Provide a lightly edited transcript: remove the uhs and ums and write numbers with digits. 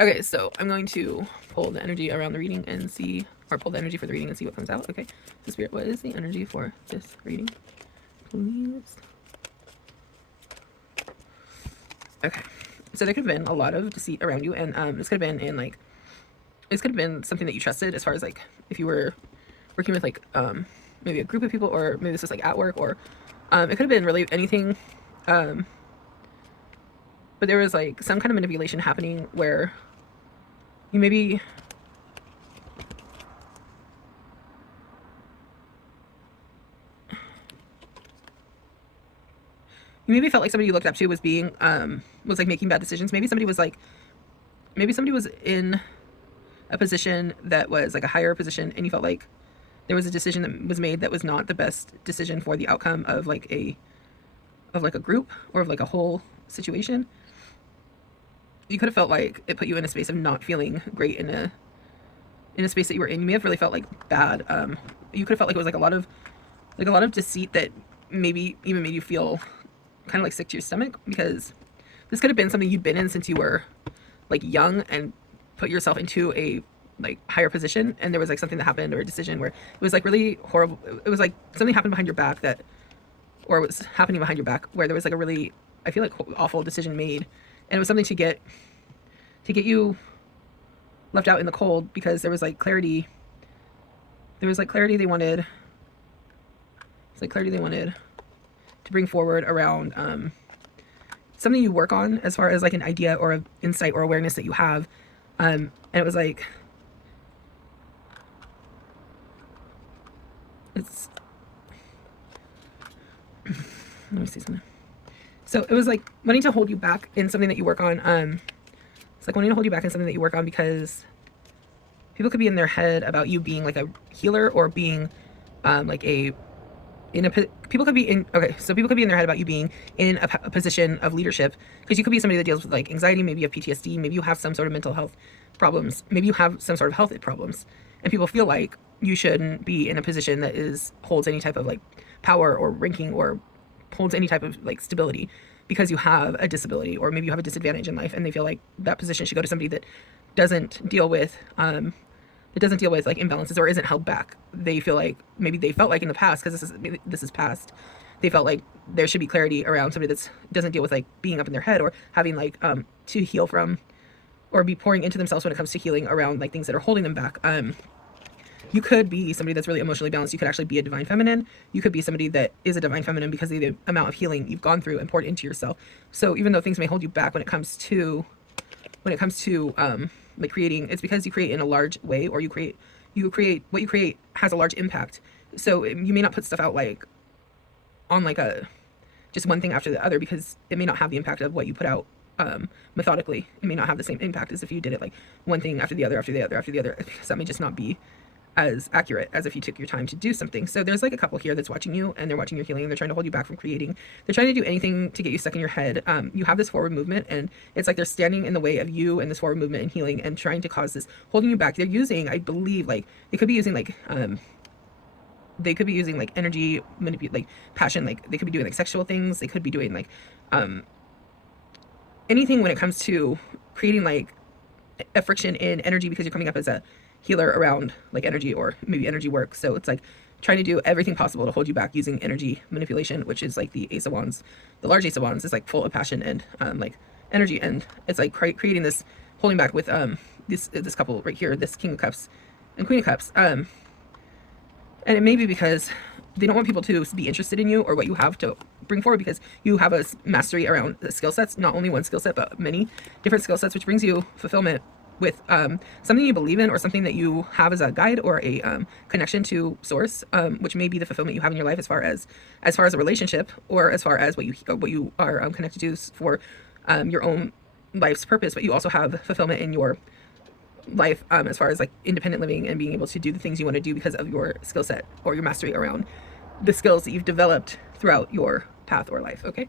Okay, so I'm going to pull the energy around the reading and see, or pull the energy for the reading and see what comes out. Okay, so Spirit, what is the energy for this reading, please? Okay, so there could have been a lot of deceit around you, and this could have been in like, this could have been something that you trusted, as far as like if you were working with like maybe a group of people, or maybe this was like at work, or it could have been really anything. But there was like some kind of manipulation happening where you maybe felt like somebody you looked up to was being was like making bad decisions. Maybe somebody was in a position that was like a higher position, and you felt like there was a decision that was made that was not the best decision for the outcome of like a group, or of like a whole situation. You could have felt like it put you in a space of not feeling great in a space that you were in. You may have really felt like bad. You could have felt like it was like a lot of deceit that maybe even made you feel kind of like sick to your stomach, because this could have been something you'd been in since you were like young and put yourself into a like higher position, and there was like something that happened, or a decision where it was like really horrible. It was like something happened behind your back that, or was happening behind your back, where there was like a really, I feel like, awful decision made, and it was something to get you left out in the cold, because there was like clarity. There was like clarity they wanted. It's like clarity they wanted to bring forward around something you work on, as far as like an idea or an insight or awareness that you have. And it was like, it's, let me see something. So it was like wanting to hold you back in something that you work on. It's like wanting to hold you back in something that you work on, because people could be in their head about you being like a healer, or being like a, people could be in, okay, so people could be in their head about you being in a position of leadership, because you could be somebody that deals with like anxiety, maybe you have PTSD, maybe you have some sort of mental health problems, maybe you have some sort of health problems, and people feel like you shouldn't be in a position that holds any type of like power or ranking, or holds any type of like stability, because you have a disability, or maybe you have a disadvantage in life, and they feel like that position should go to somebody that doesn't deal with like imbalances, or isn't held back. They feel like, maybe they felt like in the past, because this is past, they felt like there should be clarity around somebody that doesn't deal with like being up in their head, or having like to heal from, or be pouring into themselves when it comes to healing around like things that are holding them back. You could be somebody that's really emotionally balanced. You could actually be a divine feminine. You could be somebody that is a divine feminine because of the amount of healing you've gone through and poured into yourself. So even though things may hold you back when it comes to like creating, it's because you create in a large way, or you create what you create has a large impact. So you may not put stuff out like on like a just one thing after the other, because it may not have the impact of what you put out methodically. It may not have the same impact as if you did it like one thing after the other, after the other, after the other, because that may just not be as accurate as if you took your time to do something. So there's like a couple here that's watching you, and they're watching your healing, and they're trying to hold you back from creating. They're trying to do anything to get you stuck in your head. You have this forward movement, and it's like they're standing in the way of you and this forward movement and healing, and trying to cause this, holding you back. They're using, I believe, like they could be using like energy manipulate, like passion, like they could be doing like sexual things, they could be doing like anything when it comes to creating like a friction in energy, because you're coming up as a healer around like energy, or maybe energy work. So it's like trying to do everything possible to hold you back using energy manipulation, which is like the Ace of Wands. The large Ace of Wands is like full of passion and like energy, and it's like creating this holding back with this couple right here, this King of Cups and Queen of Cups. And it may be because they don't want people to be interested in you or what you have to bring forward, because you have a mastery around the skill sets, not only one skill set, but many different skill sets, which brings you fulfillment with something you believe in, or something that you have as a guide, or a connection to source, which may be the fulfillment you have in your life, as far as a relationship, or as far as what you are connected to for your own life's purpose. But you also have fulfillment in your life as far as like independent living, and being able to do the things you want to do because of your skill set, or your mastery around the skills that you've developed throughout your path or life. Okay,